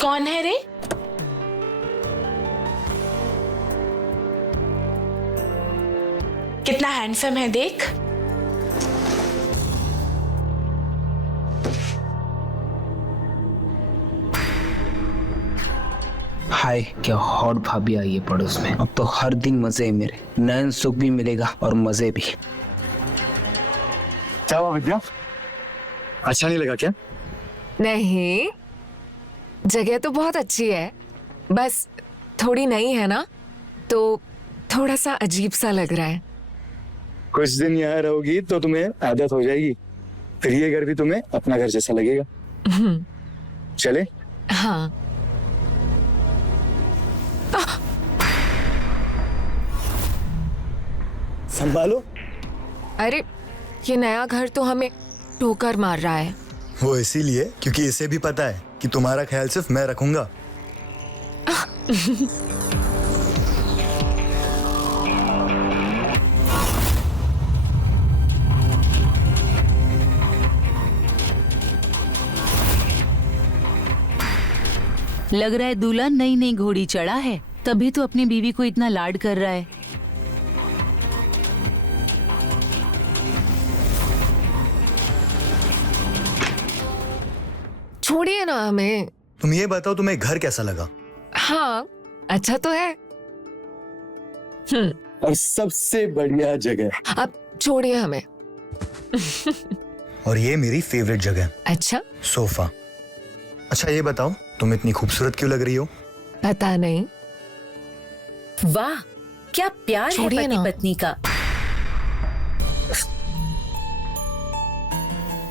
कौन है रे? कितना हैंडसम है देख। हाय, क्या हॉट भाभी आई है पड़ोस में। अब तो हर दिन मजे है मेरे, नयन सुख भी मिलेगा और मजे भी। क्या हुआ विद्या, अच्छा नहीं लगा क्या? नहीं, जगह तो बहुत अच्छी है, बस थोड़ी नई है ना, तो थोड़ा सा अजीब सा लग रहा है। कुछ दिन यहाँ रहोगी तो तुम्हें आदत हो जाएगी, फिर ये घर भी तुम्हें अपना घर जैसा लगेगा। चले? हाँ। संभालो। अरे, ये नया घर तो हमें ठोकर मार रहा है। वो इसीलिए क्योंकि इसे भी पता है कि तुम्हारा ख्याल सिर्फ मैं रखूंगा। लग रहा है दूल्हा नई नई घोड़ी चढ़ा है, तभी तो अपनी बीवी को इतना लाड कर रहा है। छोड़िए ना हमें। तुम ये बताओ तुम्हें घर कैसा लगा? हाँ, अच्छा तो है। और सबसे बढ़िया जगह। अब छोड़िए हमें। और ये मेरी फेवरेट जगह, अच्छा, सोफा। अच्छा ये बताओ, तुम इतनी खूबसूरत क्यों लग रही हो? पता नहीं। वाह, क्या प्यार है छोड़िए पति ना। पत्नी का।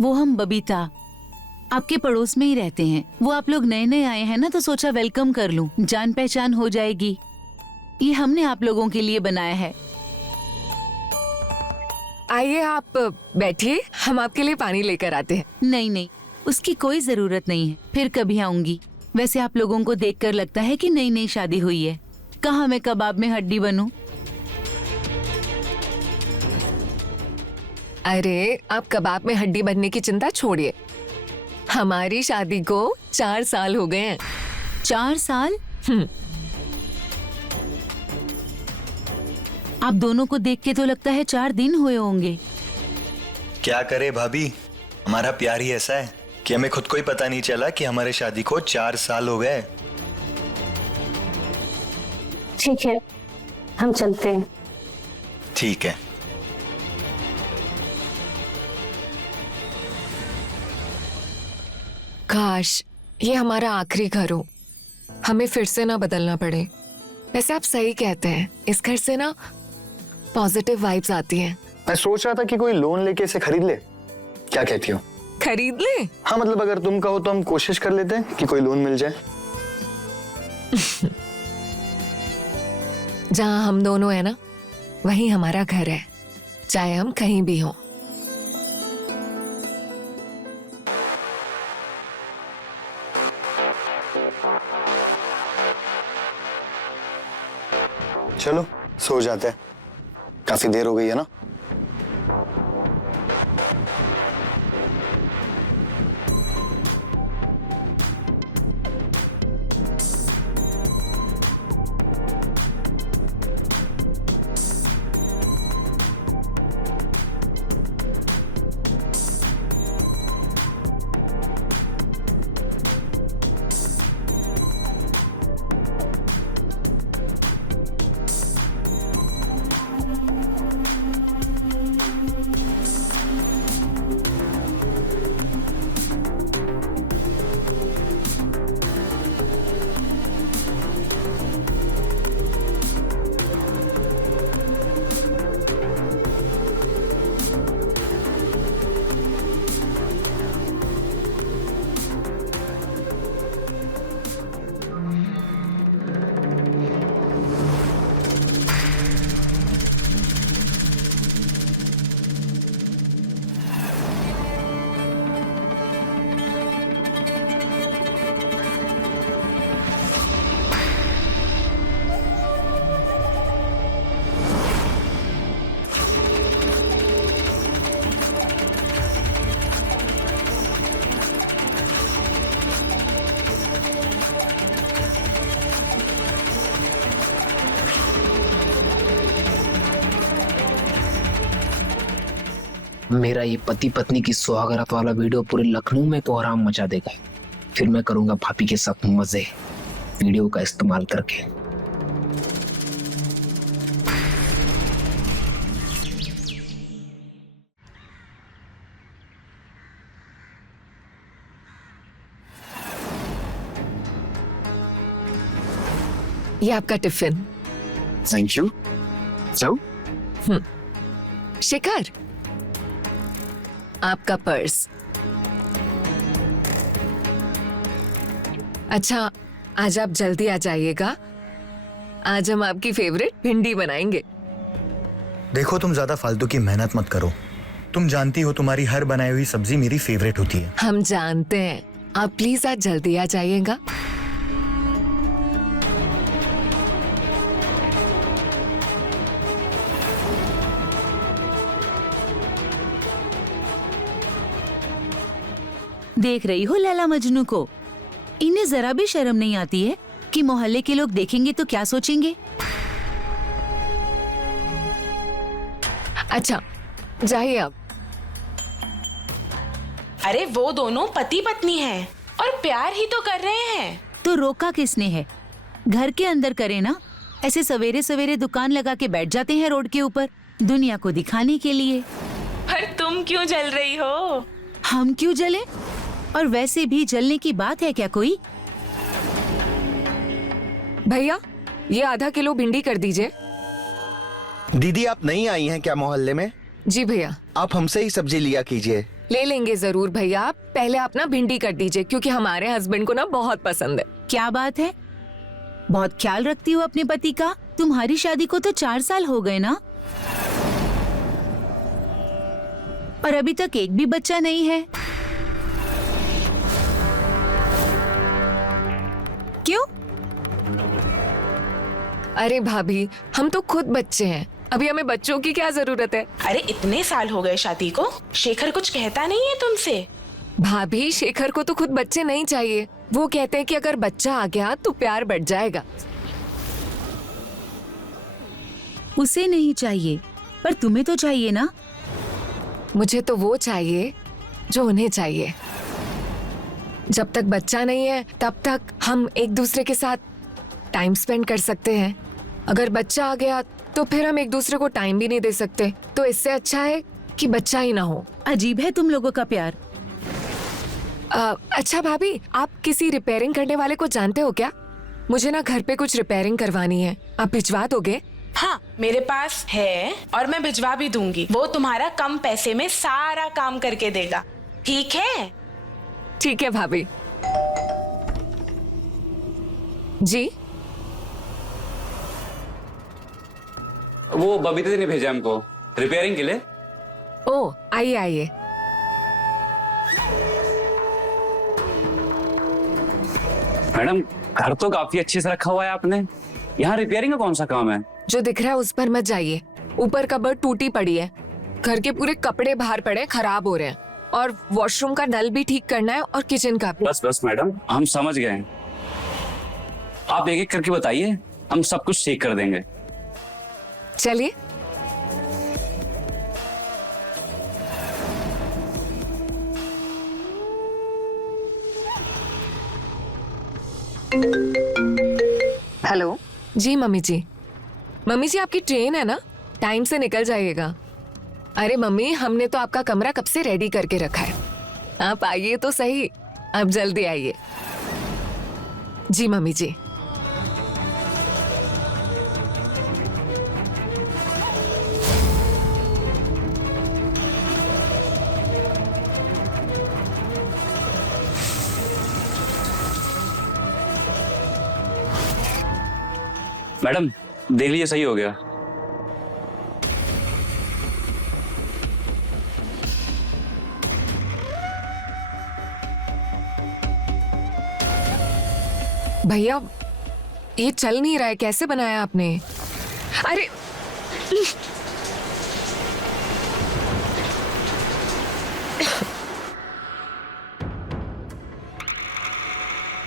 वो हम बबीता आपके पड़ोस में ही रहते हैं। वो आप लोग नए नए आए हैं ना, तो सोचा वेलकम कर लूं, जान पहचान हो जाएगी। ये हमने आप लोगों के लिए बनाया है। आइए आप बैठिए, हम आपके लिए पानी लेकर आते हैं। नहीं नहीं, उसकी कोई जरूरत नहीं है, फिर कभी आऊंगी। वैसे आप लोगों को देखकर लगता है कि नई नई शादी हुई है। कहाँ मैं कबाब में हड्डी बनूं? अरे, आप कबाब में हड्डी बनने की चिंता छोड़िए। हमारी शादी को 4 साल हो गए हैं। 4 साल? आप दोनों को देख के तो लगता है 4 दिन हुए होंगे। क्या करे भाभी, हमारा प्यार ही ऐसा है कि हमें खुद को ही पता नहीं चला कि हमारे शादी को 4 साल हो गए। ठीक है, हम चलते हैं। ठीक है। काश ये हमारा आखिरी घर हो, हमें फिर से ना बदलना पड़े। वैसे आप सही कहते हैं, इस घर से ना पॉजिटिव वाइब्स आती हैं। मैं सोच रहा था कि कोई लोन लेके इसे खरीद ले, क्या कहती हो? खरीद ले? हाँ मतलब अगर तुम कहो तो हम कोशिश कर लेते हैं कि कोई लोन मिल जाए। जहाँ हम दोनों है ना, वही हमारा घर है, चाहे हम कहीं भी हों। चलो सो जाते हैं, काफी देर हो गई है ना। मेरा ये पति पत्नी की सुहागरात वाला वीडियो पूरे लखनऊ में कोहराम मचा देगा। फिर मैं करूंगा भाभी के साथ मजे वीडियो का इस्तेमाल करके। ये आपका टिफिन। Thank you. जाओ। शिखर, आपका पर्स। अच्छा, आज आप जल्दी आ जाइएगा। आज हम आपकी फेवरेट भिंडी बनाएंगे। देखो, तुम ज्यादा फालतू की मेहनत मत करो। तुम जानती हो तुम्हारी हर बनाई हुई सब्जी मेरी फेवरेट होती है। हम जानते हैं, आप प्लीज आज जल्दी आ जाइएगा। देख रही हो लैला मजनू को? इन्हें जरा भी शर्म नहीं आती है कि मोहल्ले के लोग देखेंगे तो क्या सोचेंगे? अच्छा, जाइए आप। अरे वो दोनों पति पत्नी हैं और प्यार ही तो कर रहे हैं। तो रोका किसने है? घर के अंदर करे ना। ऐसे सवेरे सवेरे दुकान लगा के बैठ जाते हैं रोड के ऊपर, दुनिया को दिखाने के लिए। पर तुम क्यों जल रही हो? हम क्यों जले? और वैसे भी जलने की बात है क्या कोई? भैया, ये आधा किलो भिंडी कर दीजिए। दीदी, आप नहीं आई हैं क्या मोहल्ले में? जी भैया। आप हमसे ही सब्जी लिया कीजिए। ले लेंगे जरूर भैया। आप पहले आप ना भिंडी कर दीजिए, क्योंकि हमारे हस्बैंड को ना बहुत पसंद है। क्या बात है? बहुत ख्याल रखती हो अपने पति का। तुम्हारी शादी को तो 4 साल हो गए ना, और अभी तक एक भी बच्चा नहीं है। क्यों? अरे भाभी, हम तो खुद बच्चे हैं, अभी हमें बच्चों की क्या जरूरत है? अरे इतने साल हो गए शादी को, शेखर कुछ कहता नहीं है तुमसे? भाभी, शेखर को तो खुद बच्चे नहीं चाहिए। वो कहते हैं कि अगर बच्चा आ गया तो प्यार बढ़ जाएगा। उसे नहीं चाहिए, पर तुम्हें तो चाहिए ना। मुझे तो वो चाहिए जो उन्हें चाहिए। जब तक बच्चा नहीं है तब तक हम एक दूसरे के साथ टाइम स्पेंड कर सकते हैं। अगर बच्चा आ गया तो फिर हम एक दूसरे को टाइम भी नहीं दे सकते। तो इससे अच्छा है कि बच्चा ही ना हो। अजीब है तुम लोगों का प्यार। अच्छा भाभी, आप किसी रिपेयरिंग करने वाले को जानते हो क्या? मुझे ना घर पे कुछ रिपेयरिंग करवानी है, आप भिजवा दोगे? हाँ, मेरे पास है और मैं भिजवा भी दूंगी। वो तुम्हारा कम पैसे में सारा काम करके देगा। ठीक है? ठीक है भाभी जी। वो बबीता जी ने भेजा हमको रिपेयरिंग के लिए। ओ, आइए आइए। मैडम, घर तो काफी अच्छे से रखा हुआ है आपने, यहाँ रिपेयरिंग का कौन सा काम है? जो दिख रहा है उस पर मत जाइए। ऊपर कबर्ड टूटी पड़ी है, घर के पूरे कपड़े बाहर पड़े खराब हो रहे हैं, और वॉशरूम का नल भी ठीक करना है और किचन का भी। बस बस मैडम, हम समझ गए हैं। आप एक एक करके बताइए, हम सब कुछ ठीक कर देंगे। चलिए। हेलो जी मम्मी जी। मम्मी जी, आपकी ट्रेन है ना, टाइम से निकल जाइएगा। अरे मम्मी, हमने तो आपका कमरा कब से रेडी करके रखा है, आप आइए तो सही। आप जल्दी आइए। जी मम्मी जी। मैडम, देख लीजिए, सही हो गया। भैया, ये चल नहीं रहा है, कैसे बनाया आपने? अरे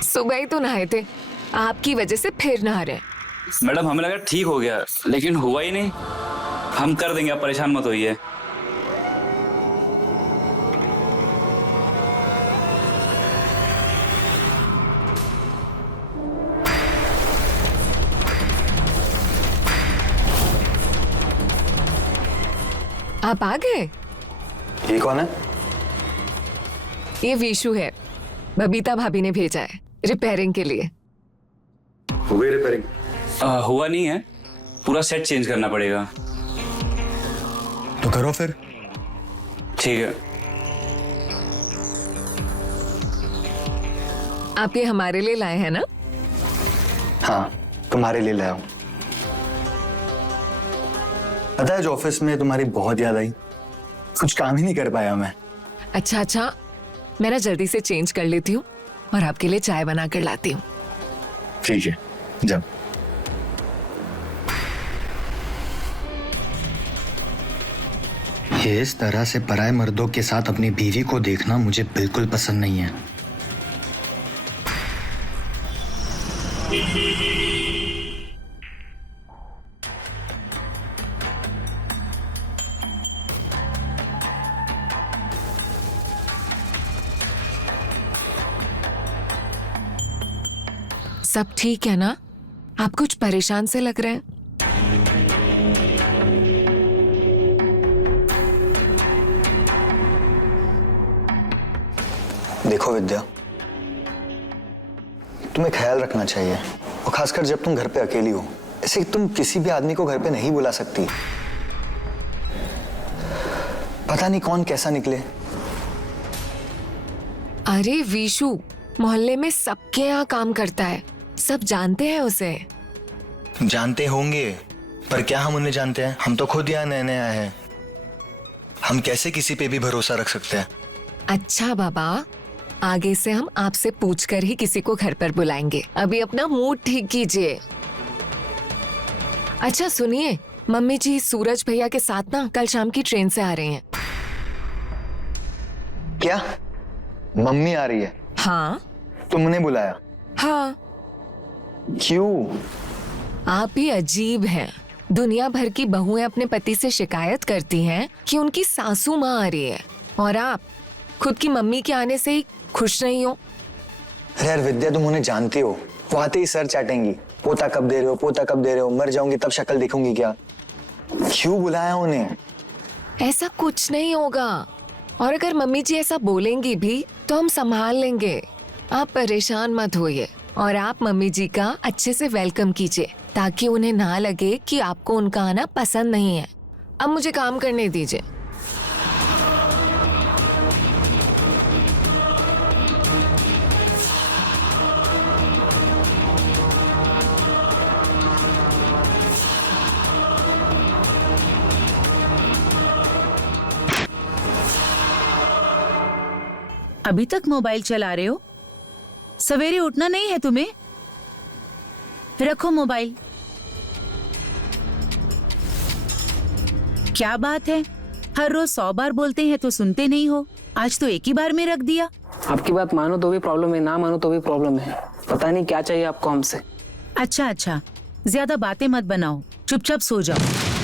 सुबह ही तो नहाए थे, आपकी वजह से फिर नहा रहे हैं। मैडम, हमें लगा ठीक हो गया, लेकिन हुआ ही नहीं। हम कर देंगे, आप परेशान मत होइए। आप आ गए? ये कौन है? ये विशु है, बबीता भाभी ने भेजा है रिपेयरिंग के लिए। हो गई रिपेयरिंग? हुआ नहीं है, पूरा सेट चेंज करना पड़ेगा। तो करो फिर। ठीक है। आप ये हमारे लिए लाए हैं ना? हाँ, तुम्हारे लिए लाया हूं। पता है, जो ऑफिस में तुम्हारी बहुत याद आई, कुछ काम ही नहीं कर पाया मैं। अच्छा, मैं ना जल्दी से चेंज कर लेती हूँ और आपके लिए चाय बना कर लाती हूँ। ठीक है, जब। ये इस तरह से पराये मर्दों के साथ अपनी बीवी को देखना मुझे बिल्कुल पसंद नहीं है। सब ठीक है ना? आप कुछ परेशान से लग रहे हैं। देखो विद्या, तुम्हें ख्याल रखना चाहिए, और खासकर जब तुम घर पे अकेली हो। ऐसे तुम किसी भी आदमी को घर पे नहीं बुला सकती। पता नहीं कौन कैसा निकले। अरे विशु मोहल्ले में सबके यहाँ काम करता है, सब जानते हैं उसे। जानते होंगे, पर क्या हम उन्हें जानते हैं? हम तो खुद यहाँ नए नए आए हैं। हम कैसे किसी पे भी भरोसा रख सकते हैं? अच्छा बाबा, आगे से हम आपसे पूछकर ही किसी को घर पर बुलाएंगे। अभी अपना मूड ठीक कीजिए। अच्छा सुनिए, मम्मी जी सूरज भैया के साथ ना कल शाम की ट्रेन से आ रहे हैं। क्या? मम्मी आ रही है? हाँ। तुमने बुलाया? हाँ। क्यों? आप ही अजीब हैं। दुनिया भर की बहुएं अपने पति से शिकायत करती हैं कि उनकी सासू माँ आ रही है, और आप खुद की मम्मी के आने से ही खुश नहीं हो। अरे यार विद्या, तुम उन्हें जानती हो, वो आते ही सर चाटेंगी। पोता कब दे रहे हो, पोता कब दे रहे हो, मर जाऊंगी तब शक्ल दिखूंगी क्या? क्यों बुलाया उन्हें? ऐसा कुछ नहीं होगा, और अगर मम्मी जी ऐसा बोलेंगी भी तो हम संभाल लेंगे। आप परेशान मत होइए, और आप मम्मी जी का अच्छे से वेलकम कीजिए, ताकि उन्हें ना लगे कि आपको उनका आना पसंद नहीं है। अब मुझे काम करने दीजिए। अभी तक मोबाइल चला रहे हो? सवेरे उठना नहीं है तुम्हें? रखो मोबाइल। क्या बात है, हर रोज 100 बार बोलते हैं तो सुनते नहीं हो। आज तो एक ही बार में रख दिया। आपकी बात मानो तो भी प्रॉब्लम है, ना मानो तो भी प्रॉब्लम है। पता नहीं क्या चाहिए आपको हमसे। अच्छा, ज्यादा बातें मत बनाओ, चुपचाप सो जाओ।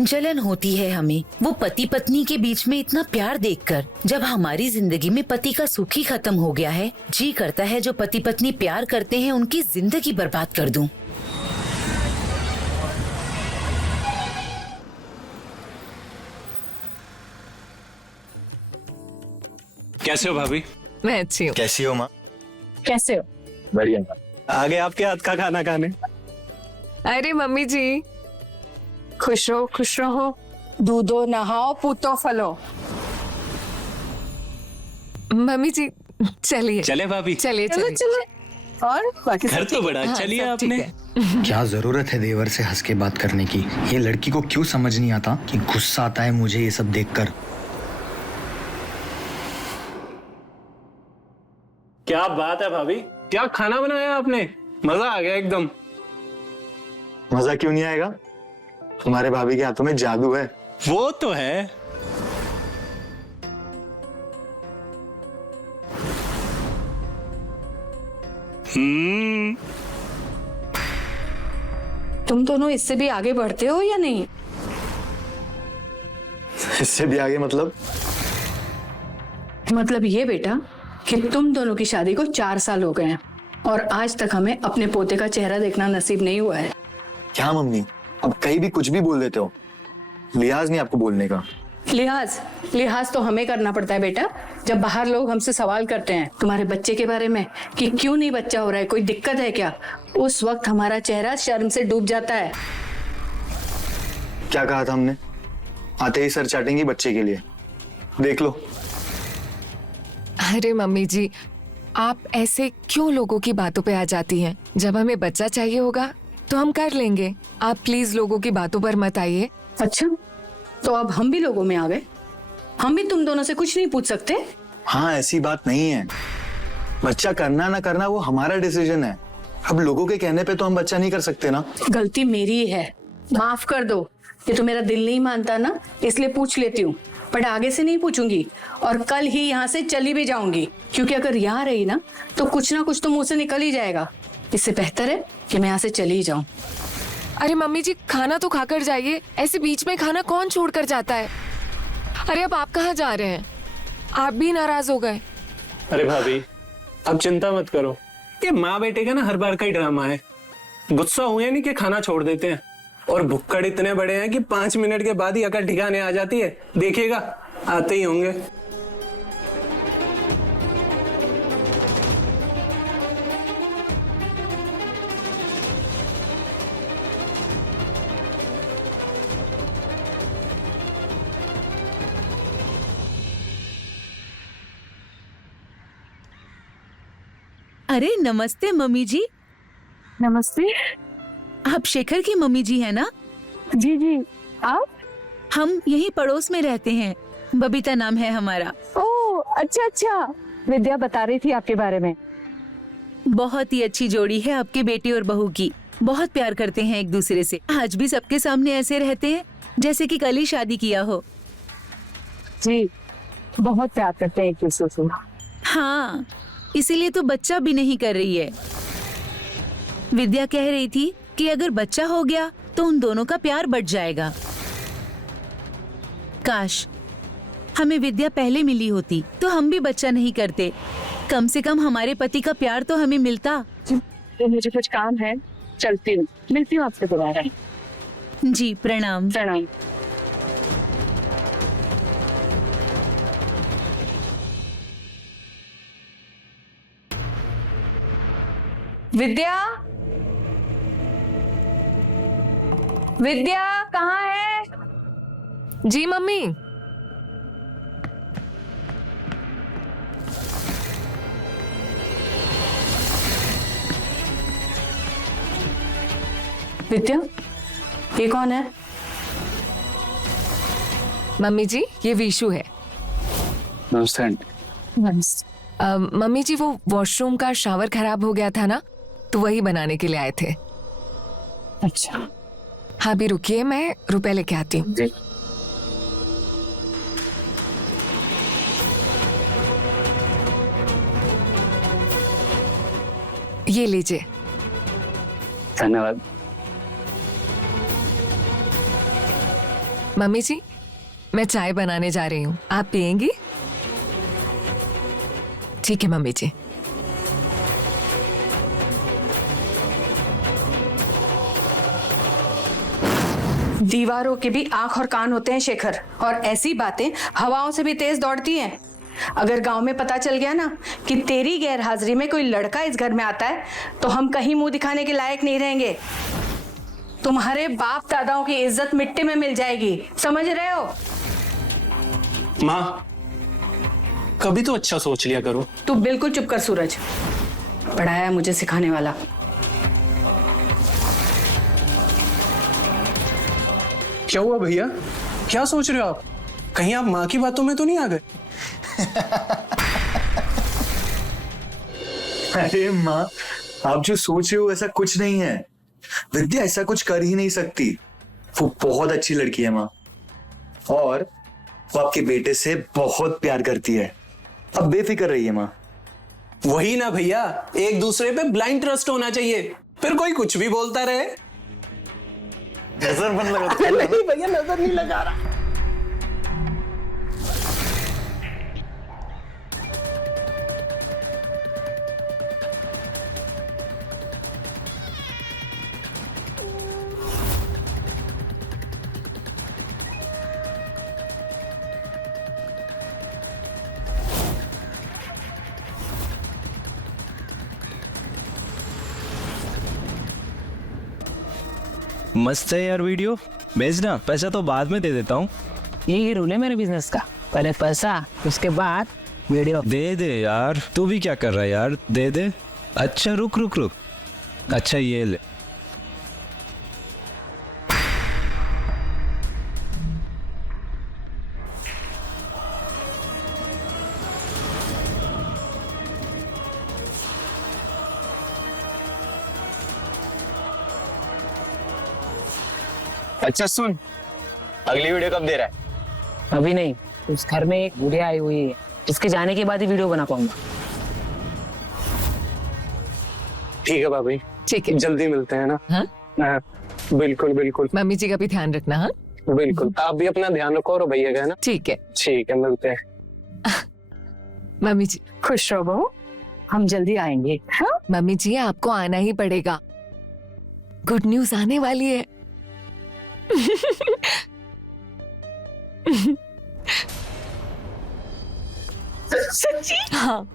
जलन होती है हमें वो पति पत्नी के बीच में इतना प्यार देखकर। जब हमारी जिंदगी में पति का सुख ही खत्म हो गया है, जी करता है जो पति पत्नी प्यार करते हैं उनकी जिंदगी बर्बाद कर दूं। कैसे हो भाभी? मैं अच्छी हूँ। कैसी हो माँ? कैसे हो? बढ़िया। आगे आपके हाथ का खाना खाने। अरे मम्मी जी, खुश रहो, दूधो नहाओ, पूतो फलो। मम्मी जी चलिए। चले भाभी? चलिए चलो चलिए। चलो। और बाकी घर तो बड़ा अच्छा लिया आपने। क्या जरूरत है देवर से हंस के बात करने की? ये लड़की को क्यों समझ नहीं आता कि गुस्सा आता है मुझे ये सब देखकर। क्या बात है भाभी, क्या खाना बनाया आपने, मजा आ गया एकदम। मजा क्यों नहीं आएगा? तुम्हारे भाभी के हाथों में जादू है। वो तो है। तुम दोनों इससे भी आगे बढ़ते हो या नहीं? इससे भी आगे मतलब? मतलब ये बेटा कि तुम दोनों की शादी को 4 साल हो गए हैं और आज तक हमें अपने पोते का चेहरा देखना नसीब नहीं हुआ है। क्या मम्मी, अब कहीं भी कुछ भी बोल देते हो, लिहाज नहीं आपको बोलने का। लिहाज तो हमें करना पड़ता है बेटा। जब बाहर लोग हमसे सवाल करते हैं तुम्हारे बच्चे के बारे में कि क्यों नहीं बच्चा हो रहा है, कोई दिक्कत है क्या, उस वक्त हमारा चेहरा शर्म से डूब जाता है। क्या कहा था हमने? आते ही सर चाटेंगी बच्चे के लिए, देख लो। अरे मम्मी जी, आप ऐसे क्यों लोगों की बातों पे आ जाती हैं? जब हमें बच्चा चाहिए होगा तो हम कर लेंगे। आप प्लीज लोगों की बातों पर मत आइए। अच्छा, तो अब हम भी लोगों में आ गए? हम भी तुम दोनों से कुछ नहीं पूछ सकते? हाँ, ऐसी बात नहीं है। बच्चा करना ना करना वो हमारा डिसीजन है। अब लोगों के कहने पे तो हम बच्चा नहीं कर सकते ना। गलती मेरी है, माफ कर दो। ये तो मेरा दिल नहीं मानता ना, इसलिए पूछ लेती हूँ, बट आगे से नहीं पूछूंगी और कल ही यहाँ से चली भी जाऊंगी, क्योंकि अगर यहाँ रही ना कुछ तो मुंह से निकल ही जाएगा। इससे बेहतर है कि मैं यहाँ से चली ही जाऊं। अरे मम्मी जी, खाना तो खाकर जाइए। ऐसे बीच में खाना कौन छोड़ कर जाता है? अरे अब आप कहाँ जा रहे हैं? आप भी नाराज हो गए। अरे भाभी, अब चिंता मत करो, ये माँ बेटे का ना हर बार का ही ड्रामा है। गुस्सा हुए नहीं कि खाना छोड़ देते हैं, और भुक्कड़ इतने बड़े हैं कि 5 मिनट के बाद ही अकल ठिकाने आ जाती है। देखिएगा, आते ही होंगे। अरे नमस्ते मम्मी जी। नमस्ते। आप शेखर की मम्मी जी है ना? जी जी। आप? हम यही पड़ोस में रहते हैं, बबीता नाम है हमारा। ओह अच्छा अच्छा, विद्या बता रही थी आपके बारे में। बहुत ही अच्छी जोड़ी है आपके बेटे और बहू की, बहुत प्यार करते हैं एक दूसरे से। आज भी सबके सामने ऐसे रहते हैं जैसे कि कल ही शादी किया हो। जी, बहुत प्यार करते हैं एक दूसरे से। हाँ, इसीलिए तो बच्चा भी नहीं कर रही है। विद्या कह रही थी कि अगर बच्चा हो गया तो उन दोनों का प्यार बढ़ जाएगा। काश हमें विद्या पहले मिली होती तो हम भी बच्चा नहीं करते। कम से कम हमारे पति का प्यार तो हमें मिलता। तो मुझे कुछ काम है, चलती हूँ, मिलती हूँ आपसे दोबारा। जी प्रणाम। प्रणाम। विद्या, विद्या कहाँ है? जी मम्मी। विद्या, ये कौन है? मम्मी जी, ये विशु है। नमस्ते। मम्मी जी, वो वॉशरूम का शावर खराब हो गया था ना, तो वही बनाने के लिए आए थे। अच्छा। हाँ, भी रुकिए, मैं रुपए लेके आती हूँ। ये लीजिए। धन्यवाद। मम्मी जी, मैं चाय बनाने जा रही हूँ, आप पियेंगी? ठीक है मम्मी जी। दीवारों के भी आंख और कान होते हैं शेखर, और ऐसी बातें हवाओं से भी तेज दौड़ती हैं। अगर गांव में पता चल गया ना कि तेरी गैर हाजिरी में कोई लड़का इस घर में आता है तो हम कहीं मुंह दिखाने के लायक नहीं रहेंगे। तुम्हारे बाप दादाओं की इज्जत मिट्टी में मिल जाएगी, समझ रहे हो? माँ, कभी तो अच्छा सोच लिया करो। तू बिल्कुल चुप कर सूरज। पढ़ाया मुझे सिखाने वाला। क्या हुआ भैया, क्या सोच रहे हो आप? कहीं आप माँ की बातों में तो नहीं आ गए? अरे माँ, आप जो सोच रहे हो ऐसा कुछ नहीं है। विद्या ऐसा कुछ कर ही नहीं सकती। वो बहुत अच्छी लड़की है माँ, और वो आपके बेटे से बहुत प्यार करती है। अब बेफिक्र रहिए माँ। वही ना भैया, एक दूसरे पे ब्लाइंड ट्रस्ट होना चाहिए, फिर कोई कुछ भी बोलता रहे। नजर बंद लगा। नहीं भैया, नजर नहीं लगा रहा। मस्त है यार वीडियो, भेजना। पैसा तो बाद में दे देता हूँ। यही रूल है मेरे बिजनेस का, पहले पैसा उसके बाद वीडियो। दे दे यार, तू भी क्या कर रहा है यार, दे दे। अच्छा रुक रुक रुक, अच्छा ये ले। अच्छा सुन, अगली वीडियो कब दे रहा है? अभी नहीं, उस घर में एक बुढ़िया आई हुई है, इसके जाने के बाद ही वीडियो बना पाऊंगा। ठीक है भाभी, ठीक है, जल्दी मिलते हैं ना। हाँ? बिल्कुल बिल्कुल। मम्मी जी का भी ध्यान रखना। हाँ बिल्कुल, आप भी अपना ध्यान रखो और भैया का है ना। ठीक है। ठीक है, मिलते हैं। मम्मी जी खुश रहो बहू, हम जल्दी आएंगे। हाँ? मम्मी जी आपको आना ही पड़ेगा, गुड न्यूज आने वाली है। सच्ची? हाँ।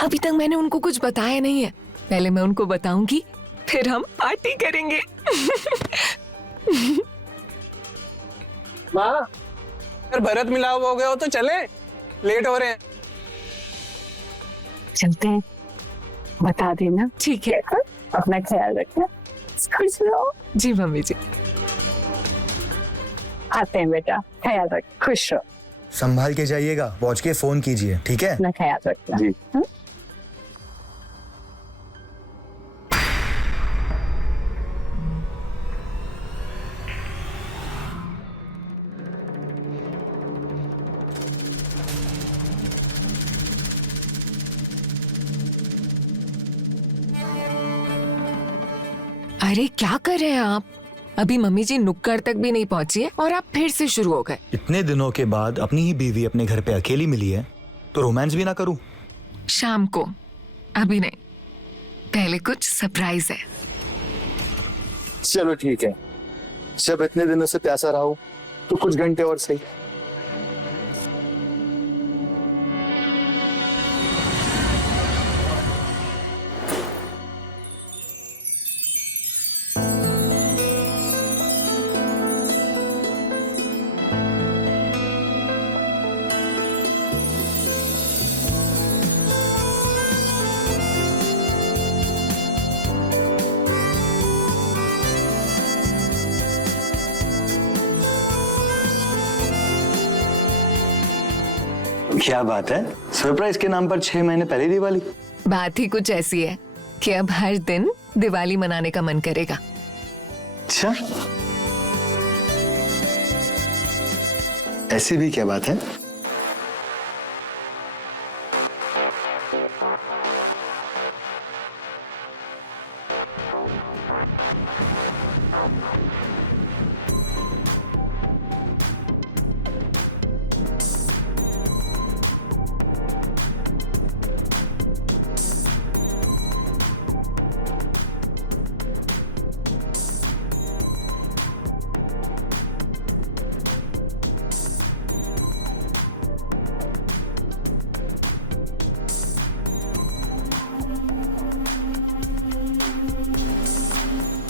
अभी तक मैंने उनको कुछ बताया नहीं है, पहले मैं उनको बताऊंगी, फिर हम पार्टी करेंगे। माँ, अगर भरत मिलाप हो गया हो तो चले, लेट हो रहे हैं। चलते हैं, बता देना। ठीक है, अपना ख्याल रखना। खुश रहो। जी मम्मी जी। आते हैं बेटा, ख्याल रख, खुश रहो। संभाल के जाइएगा, पहुंच के फोन कीजिए, ठीक है? अपना ख्याल रखना जी। अरे क्या कर रहे हैं आप? अभी मम्मी जी नुक्कड़ तक भी नहीं पहुंची है और आप फिर से शुरू हो गए। इतने दिनों के बाद अपनी ही बीवी अपने घर पे अकेली मिली है, तो रोमांस भी ना करूं? शाम को, अभी नहीं, पहले कुछ सरप्राइज है। चलो ठीक है, जब इतने दिनों से प्यासा रहा हूं तो कुछ घंटे और सही। क्या बात है, सरप्राइज के नाम पर 6 महीने पहले दिवाली। बात ही कुछ ऐसी है कि अब हर दिन दिवाली मनाने का मन करेगा। अच्छा, ऐसी भी क्या बात है?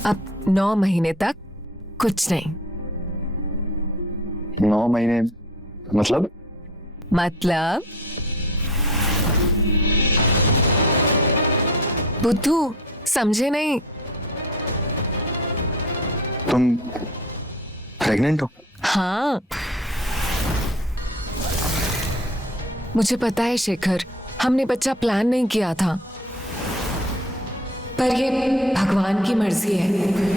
अब 9 महीने तक कुछ नहीं। 9 महीने मतलब? बुद्धू समझे नहीं। तुम प्रेग्नेंट हो? हाँ, मुझे पता है शेखर, हमने बच्चा प्लान नहीं किया था, पर ये भगवान की मर्जी है।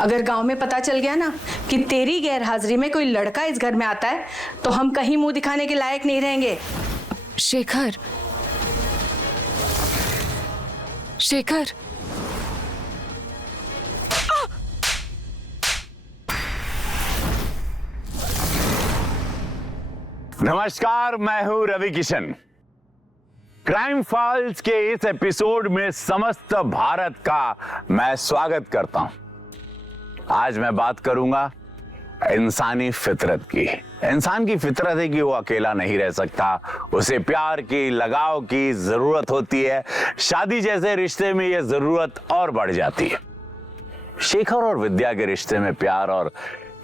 अगर गांव में पता चल गया ना कि तेरी गैर हाजिरी में कोई लड़का इस घर में आता है तो हम कहीं मुंह दिखाने के लायक नहीं रहेंगे। शेखर, शेखर, नमस्कार, मैं हूं रवि किशन। क्राइम फाइल्स के इस एपिसोड में समस्त भारत का मैं स्वागत करता हूं। आज मैं बात करूंगा इंसानी फितरत की। इंसान की फितरत है कि वो अकेला नहीं रह सकता, उसे प्यार की, लगाव की जरूरत होती है। शादी जैसे रिश्ते में यह जरूरत और बढ़ जाती है। शेखर और विद्या के रिश्ते में प्यार और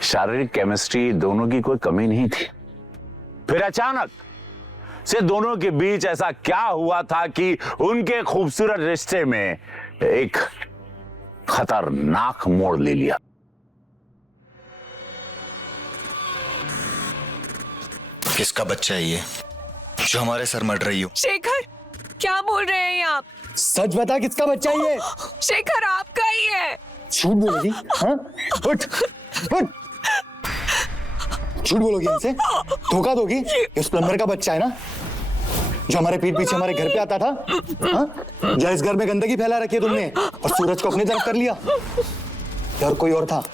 शारीरिक केमिस्ट्री दोनों की कोई कमी नहीं थी। फिर अचानक से दोनों के बीच ऐसा क्या हुआ था कि उनके खूबसूरत रिश्ते में एक खतरनाक मोड़ ले लिया। किसका बच्चा है ये जो हमारे सर मर रही हो? शेखर, क्या बोल रहे हैं आप? सच बता, किसका बच्चा है ये? शेखर, आपका ही है। झूठ बोलोगी? हाँ? उठ, उठ। झूठ बोलोगी इनसे? धोखा दोगी? ये उस प्लम्बर का बच्चा है ना, जो हमारे पीठ पीछे हमारे घर पे आता था? हाँ? या इस घर में गंदगी फैला रखी है तुमने और सूरज को अपनी तरफ कर लिया? और कोई और था?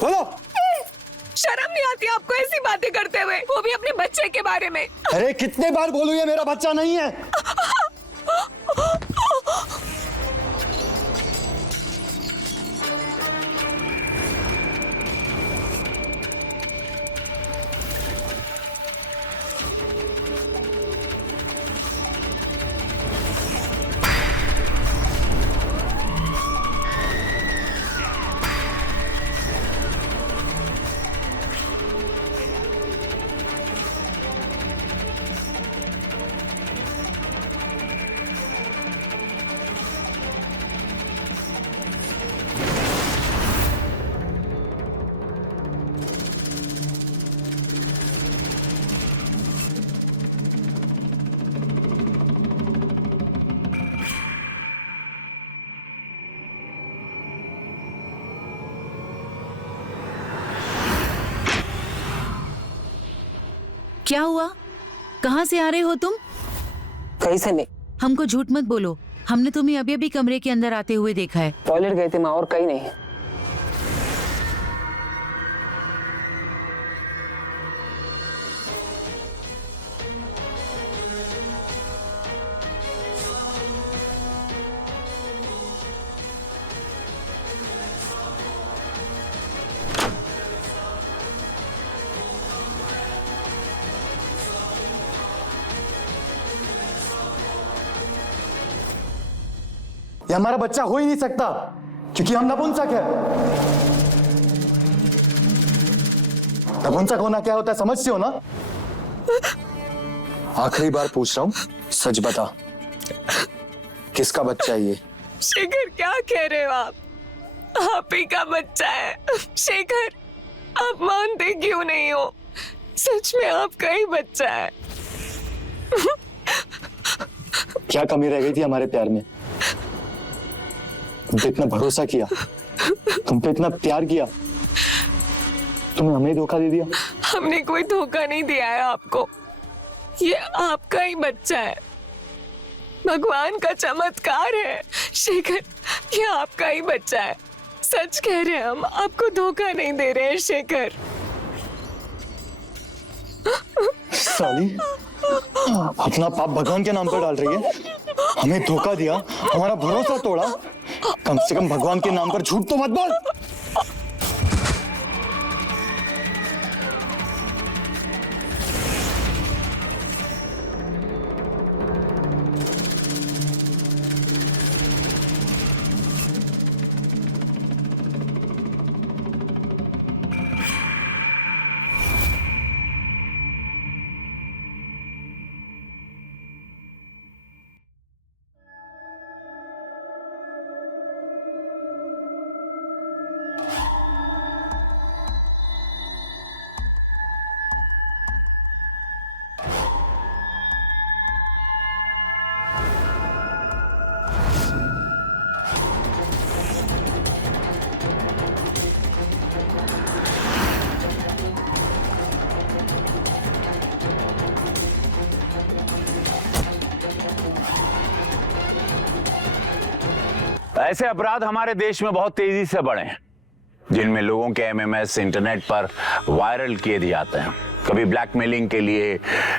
बोलो। शर्म नहीं आती आपको ऐसी बातें करते हुए, वो भी अपने बच्चे के बारे में? अरे कितने बार बोलूं, ये मेरा बच्चा नहीं है। क्या हुआ? कहाँ से आ रहे हो तुम? कहीं से नहीं। हमको झूठ मत बोलो, हमने तुम्हें अभी अभी कमरे के अंदर आते हुए देखा है। टॉयलेट गए थे माँ, और कहीं नहीं। ये हमारा बच्चा हो ही नहीं सकता क्योंकि हम नपुंसक है। नपुंसक होना क्या होता है समझते हो ना? आखिरी बार पूछ रहा हूं, सच बता, किसका बच्चा है ये? शेखर, क्या कह रहे हो आप ही का बच्चा है। शेखर, आप मानते क्यों नहीं हो? सच में आपका ही बच्चा है। क्या कमी रह गई थी हमारे प्यार में? तुम पे इतना भरोसा किया, तुम पे इतना प्यार किया, तुमने हमें धोखा दे दिया। हमने कोई धोखा नहीं दिया है आपको, ये आपका ही बच्चा है। भगवान का चमत्कार है शेखर, ये आपका ही बच्चा है। सच कह रहे हैं हम, आपको धोखा नहीं दे रहे हैं शेखर। साली, अपना पाप भगवान के नाम पर डाल रही है। हमें धोखा दिया, हमारा भरोसा तोड़ा, कम से कम भगवान के नाम पर झूठ तो मत बोल। ऐसे अपराध हमारे देश में बहुत तेजी से बढ़े हैं, जिनमें लोगों के एमएमएस इंटरनेट पर वायरल किए जाते हैं। कभी ब्लैकमेलिंग के लिए,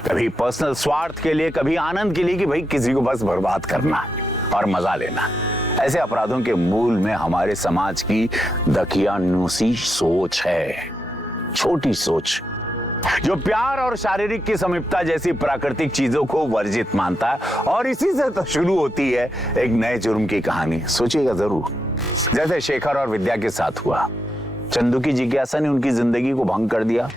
कभी पर्सनल स्वार्थ के लिए, कभी आनंद के लिए कि भाई किसी को बस बर्बाद करना और मजा लेना। ऐसे अपराधों के मूल में हमारे समाज की दकियानूसी सोच है, छोटी सोच, जो प्यार और शारीरिक की समीपता जैसी प्राकृतिक चीजों को वर्जित मानता है। और इसी से तो शुरू होती है एक नए जुर्म की कहानी। सोचिएगा जरूर, जैसे शेखर और विद्या के साथ हुआ। चंदू की जिज्ञासा ने उनकी जिंदगी को भंग कर दिया।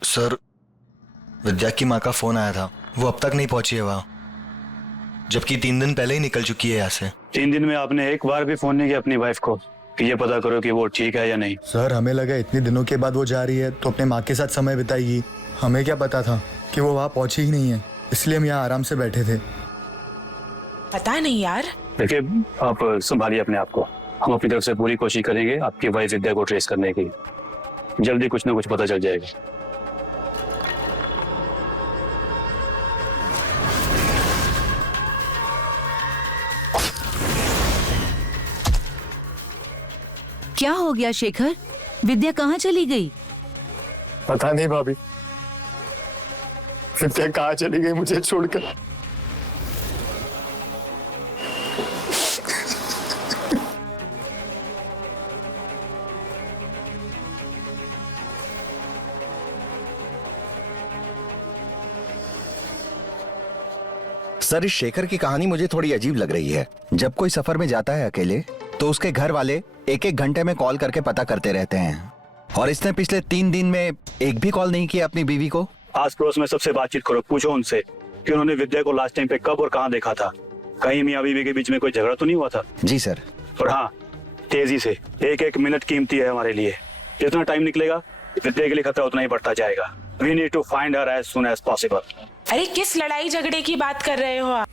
सर, विद्या की माँ का फोन आया था, वो अब तक नहीं पहुंची है वहाँ, जबकि 3 दिन पहले ही निकल चुकी है यहाँ से। 3 दिन में आपने एक बार भी फोन नहीं किया अपनी वाइफ को कि ये पता करो कि वो ठीक है या नहीं? सर, हमें लगा इतने दिनों के बाद वो जा रही है तो अपने माँ के साथ समय बिताएगी। हमें क्या पता था कि वो वहाँ पहुंची ही नहीं है, इसलिए हम यहाँ आराम से बैठे थे। पता नहीं यार। देखिए, आप संभालिए अपने आप को। हम अपनी तरफ से पूरी कोशिश करेंगे आपकी वाइफ विद्या को ट्रेस करने की। जल्दी कुछ ना कुछ पता चल जाएगा। क्या हो गया शेखर? विद्या कहाँ चली गई? पता नहीं भाभी, विद्या कहाँ चली गई मुझे छोड़कर। सर, इस शेखर की कहानी मुझे थोड़ी अजीब लग रही है। जब कोई सफर में जाता है अकेले तो उसके घर वाले 1-1 घंटे में कॉल करके पता करते रहते हैं, और इसने पिछले 3 दिन में एक भी कॉल नहीं किया अपनी बीवी को। आस पड़ोस में सबसे बातचीत करो, पूछो उनसे कि उन्होंने विद्या को लास्ट टाइम पे कब और कहाँ देखा था। कहीं मियाँ बीवी के बीच में कोई झगड़ा तो नहीं हुआ था? जी सर। और हाँ, तेजी से, 1-1 मिनट कीमती है हमारे लिए। जितना टाइम निकलेगा विद्या के लिए खतरा उतना ही बढ़ता जाएगा। We need to find her as soon as possible. अरे किस लड़ाई झगड़े की बात कर रहे हो आप?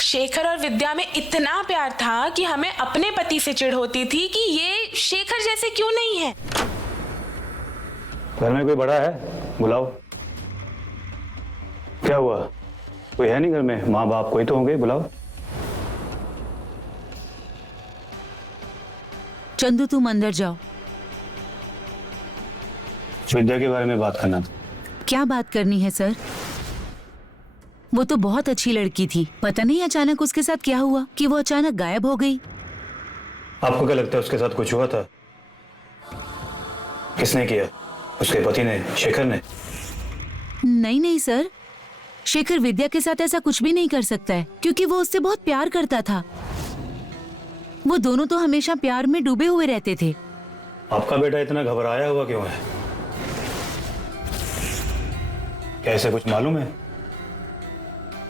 शेखर और विद्या में इतना प्यार था कि हमें अपने पति से चिढ़ होती थी कि ये शेखर जैसे क्यों नहीं है। घर में कोई बड़ा है? बुलाओ। क्या हुआ? कोई है नहीं घर में? माँ बाप कोई तो होंगे, बुलाओ। चंदू, तुम अंदर जाओ। विद्या के बारे में बात करना। क्या बात करनी है सर? वो तो बहुत अच्छी लड़की थी। पता नहीं अचानक उसके साथ क्या हुआ कि वो अचानक गायब हो गई। आपको क्या लगता है उसके साथ कुछ हुआ था? किसने किया? उसके पति ने, शेखर ने? नहीं नहीं सर, शेखर विद्या के साथ ऐसा कुछ भी नहीं कर सकता है, क्योंकि वो उससे बहुत प्यार करता था। वो दोनों तो हमेशा प्यार में डूबे हुए रहते थे। आपका बेटा इतना घबराया हुआ क्यों है? क्या ऐसे कुछ मालूम है?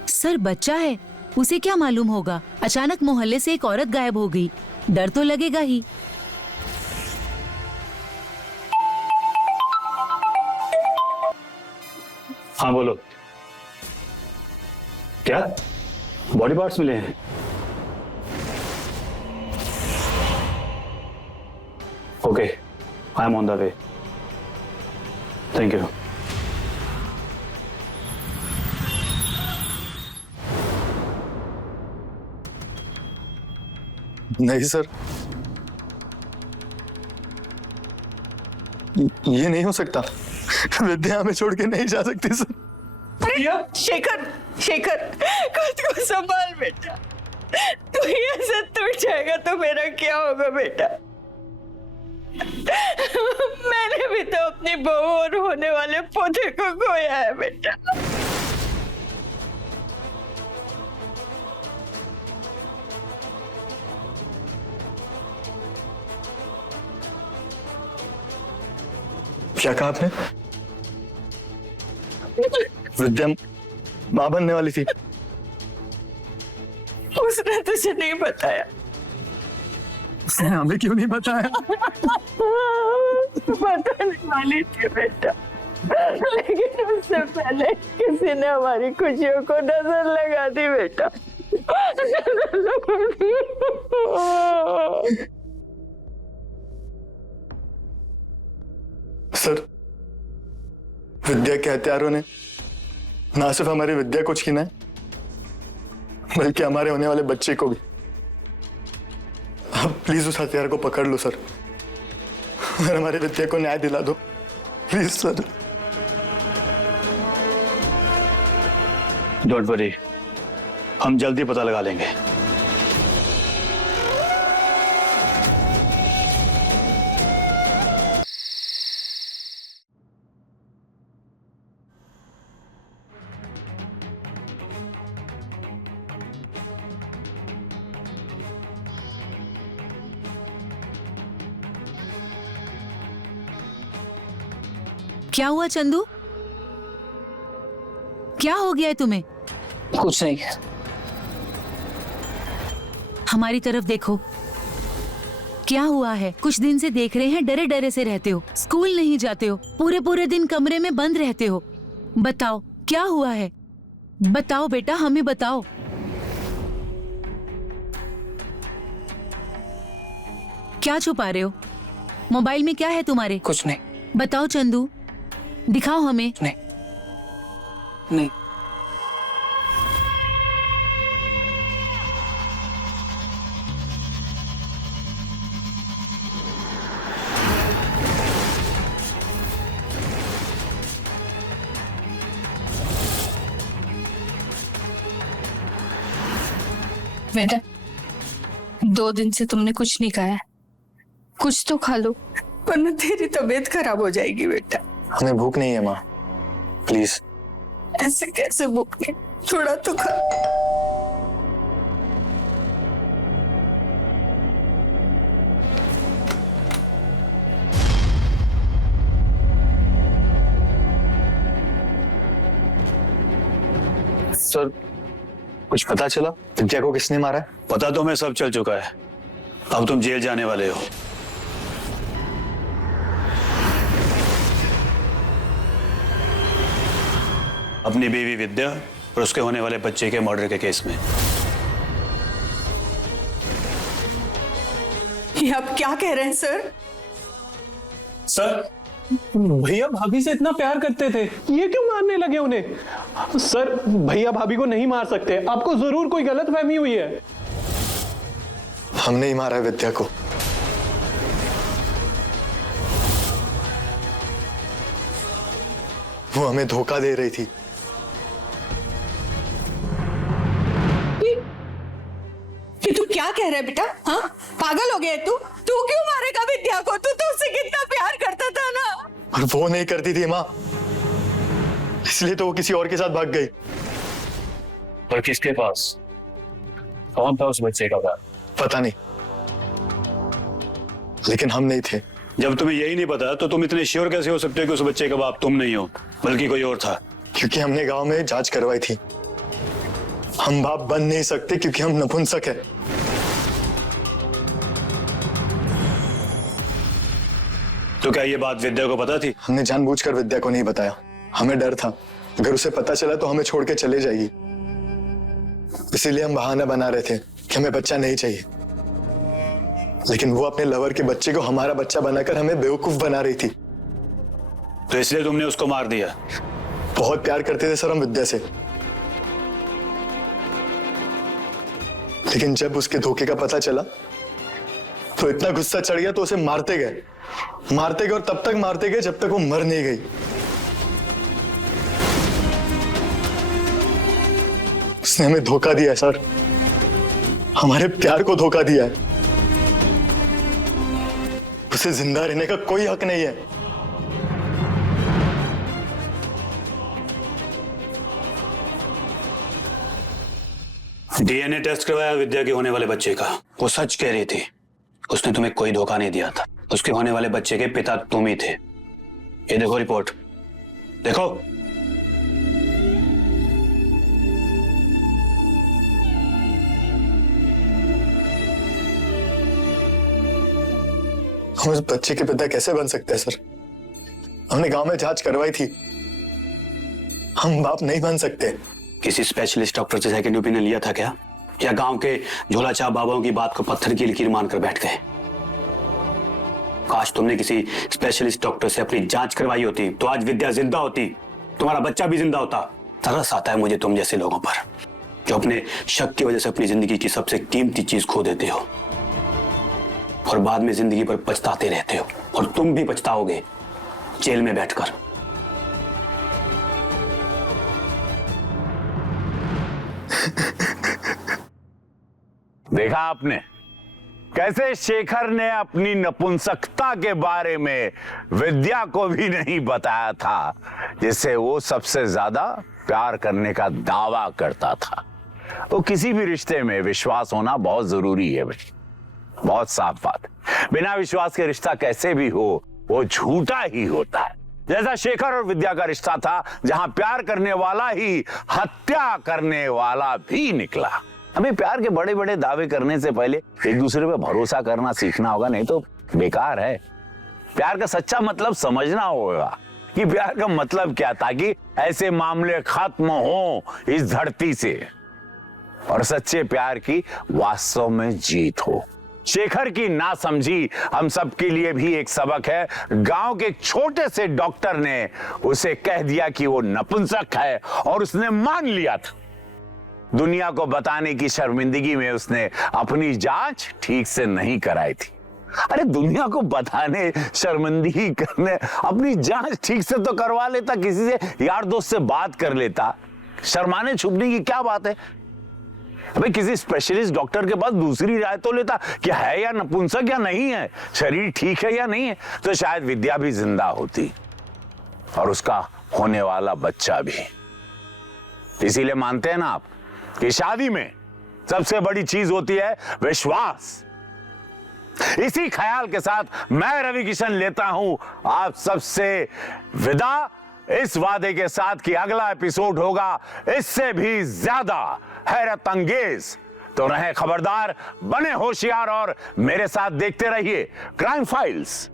सर, बच्चा है, उसे क्या मालूम होगा। अचानक मोहल्ले से एक औरत गायब हो गई, डर तो लगेगा ही। हाँ बोलो। क्या बॉडी पार्ट्स मिले हैं? Okay, I am on the way. Thank you. नहीं सर, ये नहीं हो सकता। विद्या हमें छोड़ के नहीं जा सकती सर। शेखर, शेखर, खुद को संभाल बेटा। तू ये सब टूट जाएगा तो मेरा क्या होगा बेटा? मैंने भी तो अपनी बहू और होने वाले पोते को खोया है बेटा। क्या कहा आपने? विद्या मां बनने वाली थी उसने तुझे नहीं बताया? उसने हमें क्यों नहीं बताया? बताने वाली थी बेटा, लेकिन उससे पहले किसी ने हमारी खुशियों को नजर लगा दी बेटा। नजर लगा दी। सर, विद्या के हत्यारों ने ना सिर्फ हमारी विद्या को छीना है, बल्कि हमारे होने वाले बच्चे को भी। आप प्लीज उस हथियार को पकड़ लो सर, और हमारी विद्या को न्याय दिला दो, प्लीज सर। डोंट वरी, हम जल्दी पता लगा लेंगे। क्या हुआ चंदू? क्या हो गया है तुम्हें? कुछ नहीं। हमारी तरफ देखो, क्या हुआ है? कुछ दिन से देख रहे हैं डरे डरे से रहते हो, स्कूल नहीं जाते हो, पूरे पूरे दिन कमरे में बंद रहते हो। बताओ क्या हुआ है? बताओ बेटा, हमें बताओ। क्या छुपा रहे हो? मोबाइल में क्या है तुम्हारे? कुछ नहीं। बताओ चंदू, दिखाओ हमें। नहीं नहीं। बेटा, 2 दिन से तुमने कुछ नहीं खाया, कुछ तो खा लो, वरना तेरी तबीयत खराब हो जाएगी बेटा। हमें भूख नहीं है माँ, प्लीज। ऐसे कैसे भूख नहीं? थोड़ा तो खा। सर, कुछ पता चला विद्या को किसने मारा है? पता तो हमें सब चल चुका है। अब तुम जेल जाने वाले हो। अपनी बीवी विद्या और उसके होने वाले बच्चे के मर्डर के केस में। ये आप क्या कह रहे हैं सर? सर, भैया भाभी से इतना प्यार करते थे, ये क्यों मारने लगे उन्हें? सर, भैया भाभी को नहीं मार सकते, आपको जरूर कोई गलतफहमी हुई है। हमने ही मारा है विद्या को। वो हमें धोखा दे रही थी। ये तू क्या कह रहा है बेटा? हाँ, पागल हो गया तू? तू क्यों मारेगा विद्या को? तू तो उससे कितना प्यार करता था ना। और वो नहीं करती थी माँ, इसलिए तो वो किसी और के साथ भाग गई। और किसके पास? कौन था उस बच्चे का बाप? पता नहीं, लेकिन हम नहीं थे। जब तुम्हें यही नहीं पता तो तुम इतने श्योर कैसे हो सकते हो कि उस बच्चे का बाप तुम नहीं हो बल्कि कोई और था? क्योंकि हमने गांव में जांच करवाई थी। हम बाप बन नहीं सकते क्योंकि हम नपुंसक है। तो क्या ये बात विद्या को पता थी? हमने जानबूझकर विद्या को नहीं बताया, हमें डर था अगर उसे पता चला तो हमें छोड़ के चले जाएगी। इसीलिए हम बहाना बना रहे थे कि हमें बच्चा नहीं चाहिए, लेकिन वो अपने लवर के बच्चे को हमारा बच्चा बनाकर हमें बेवकूफ बना रही थी। तो इसलिए तुमने उसको मार दिया? बहुत प्यार करते थे सर हम विद्या से, लेकिन जब उसके धोखे का पता चला तो इतना गुस्सा चढ़ गया तो उसे मारते गए और तब तक मारते गए जब तक वो मर नहीं गई। उसने हमें धोखा दिया है सर, हमारे प्यार को धोखा दिया है। उसे जिंदा रहने का कोई हक नहीं है। डीएनए टेस्ट करवाया विद्या के होने वाले बच्चे का। वो सच कह रही थी, उसने तुम्हें कोई धोखा नहीं दिया था। उसके होने वाले बच्चे के पिता तुम ही थे। ये देखो रिपोर्ट, देखो। हम उस बच्चे के पिता कैसे बन सकते हैं सर? हमने गांव में जांच करवाई थी, हम बाप नहीं बन सकते। किसी स्पेशलिस्ट डॉक्टर से सेकंड ओपिनियन लिया था क्या, या गांव के झोला छाप बाबाओं की बात को पत्थर की लकीर मानकर बैठ गए? काश तुमने किसी स्पेशलिस्ट डॉक्टर से अपनी जांच करवाई होती तो आज विद्या जिंदा होती, तुम्हारा बच्चा भी जिंदा होता। तरस आता है मुझे तुम जैसे लोगों पर, जो अपने शक की वजह से अपनी जिंदगी की सबसे कीमती चीज खो देते हो और बाद में जिंदगी पर पछताते रहते हो। और तुम भी पछताओगे जेल में बैठकर। देखा आपने कैसे शेखर ने अपनी नपुंसकता के बारे में विद्या को भी नहीं बताया था, जिससे वो सबसे ज्यादा प्यार करने का दावा करता था। तो किसी भी रिश्ते में विश्वास होना बहुत जरूरी है भाई, बहुत साफ बात। बिना विश्वास के रिश्ता कैसे भी हो वो झूठा ही होता है। जैसा शेखर और विद्या का रिश्ता था, जहां प्यार करने वाला ही हत्या करने वाला भी निकला। हमें प्यार के बड़े बड़े दावे करने से पहले एक दूसरे पे भरोसा करना सीखना होगा, नहीं तो बेकार है। प्यार का सच्चा मतलब समझना होगा कि प्यार का मतलब क्या, ताकि ऐसे मामले खत्म हो इस धरती से और सच्चे प्यार की वास्तव में जीत हो। शेखर की नासमझी हम सब के लिए भी एक सबक है। गांव के एक छोटे से डॉक्टर ने उसे कह दिया कि वो नपुंसक है और उसने मान लिया था। दुनिया को बताने की शर्मिंदगी में उसने अपनी जांच ठीक से नहीं कराई थी। अरे दुनिया को बताने, शर्मिंदगी करने, अपनी जांच ठीक से तो करवा लेता, किसी से यार दोस्त से बात कर लेता। शर्माने छुपने की क्या बात है? अबे किसी स्पेशलिस्ट डॉक्टर के पास दूसरी राय तो लेता कि है या नपुंसक या नहीं है, शरीर ठीक है या नहीं है, तो शायद विद्या भी जिंदा होती और उसका होने वाला बच्चा भी। इसीलिए मानते हैं ना आप कि शादी में सबसे बड़ी चीज होती है विश्वास। इसी ख्याल के साथ मैं रवि किशन लेता हूं आप सबसे विदा, इस वादे के साथ कि अगला एपिसोड होगा इससे भी ज्यादा हैरत अंगेज। तो रहे खबरदार, बने होशियार और मेरे साथ देखते रहिए क्राइम फाइल्स।